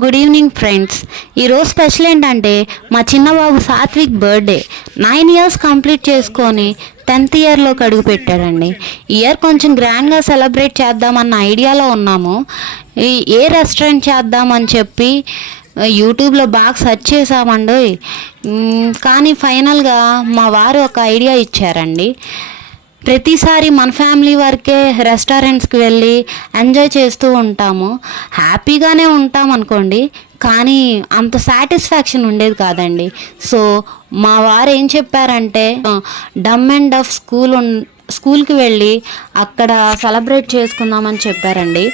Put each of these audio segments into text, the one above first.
Good evening friends. ఈరోజు special ఏంటంటే మా చిన్నబాబు సాత్విక్ బర్త్డే. 9 ఇయర్స్ కంప్లీట్ చేసుకొని 10th ఇయర్లోకి అడుగు పెట్టాడండి. ఇయర్ కొంచెం గ్రాండ్గా సెలబ్రేట్ చేద్దామన్న ఐడియాలో ఉన్నాము. ఏ రెస్టారెంట్ చేద్దామని చెప్పి యూట్యూబ్లో బాగా సెర్చ్ చేసామండి. కానీ ఫైనల్గా మా వారు ఒక ఐడియా ఇచ్చారండి. ప్రతిసారి మన ఫ్యామిలీ వరకే రెస్టారెంట్స్కి వెళ్ళి ఎంజాయ్ చేస్తూ ఉంటాము, హ్యాపీగానే ఉంటాం అనుకోండి, కానీ అంత సాటిస్ఫాక్షన్ ఉండేది కాదండి. సో మా వారు ఏం చెప్పారంటే డమ్ అండ్ డఫ్ స్కూల్కి వెళ్ళి అక్కడ సెలబ్రేట్ చేసుకుందామని చెప్పారండి.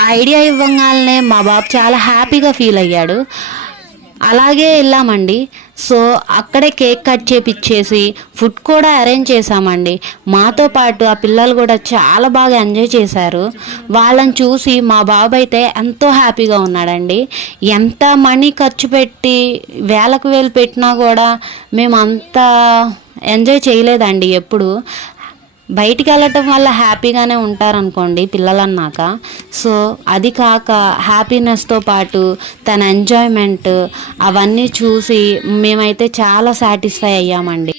ఆ ఐడియా ఇవ్వగానే మా బాబు చాలా హ్యాపీగా ఫీల్ అయ్యాడు. అలాగే వెళ్ళామండి. సో అక్కడే కేక్ కట్ చేపిచ్చేసి ఫుడ్ కూడా అరేంజ్ చేసామండి. మాతో పాటు ఆ పిల్లలు కూడా చాలా బాగా ఎంజాయ్ చేశారు. వాళ్ళని చూసి మా బాబు అయితే ఎంతో హ్యాపీగా ఉన్నాడండి. ఎంత మనీ ఖర్చు పెట్టి వేలకు వేలు పెట్టినా కూడా మేము అంత ఎంజాయ్ చేయలేదండి ఎప్పుడు. బయటికి వెళ్ళటం వల్ల హ్యాపీగానే ఉంటారనుకోండి పిల్లలన్నాక. సో అది కాక హ్యాపీనెస్తో పాటు తన ఎంజాయ్మెంట్ అవన్నీ చూసి మేమైతే చాలా సాటిస్ఫై అయ్యామండి.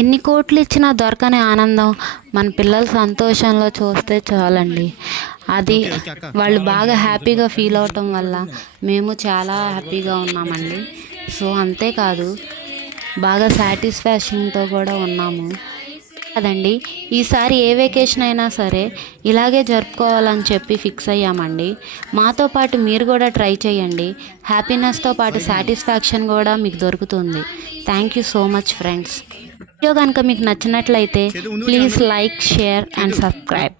ఎన్ని కోట్లు ఇచ్చినా దొరకని ఆనందం మన పిల్లల సంతోషంలో చూస్తే చాలండి. అది వాళ్ళు బాగా హ్యాపీగా ఫీల్ అవటం వల్ల మేము చాలా హ్యాపీగా ఉన్నామండి. సో అంతేకాదు బాగా సాటిస్ఫాక్షన్తో కూడా ఉన్నాము కదండి. ఈసారి ఏ వెకేషన్ అయినా సరే ఇలాగే జరుపుకోవాలని చెప్పి ఫిక్స్ అయ్యామండి. మాతో పాటు మీరు కూడా ట్రై చేయండి. హ్యాపీనెస్తో పాటు సాటిస్ఫాక్షన్ కూడా మీకు దొరుకుతుంది. Thank you so much friends. Video కనుక మీకు నచ్చినట్లయితే please like, share and subscribe.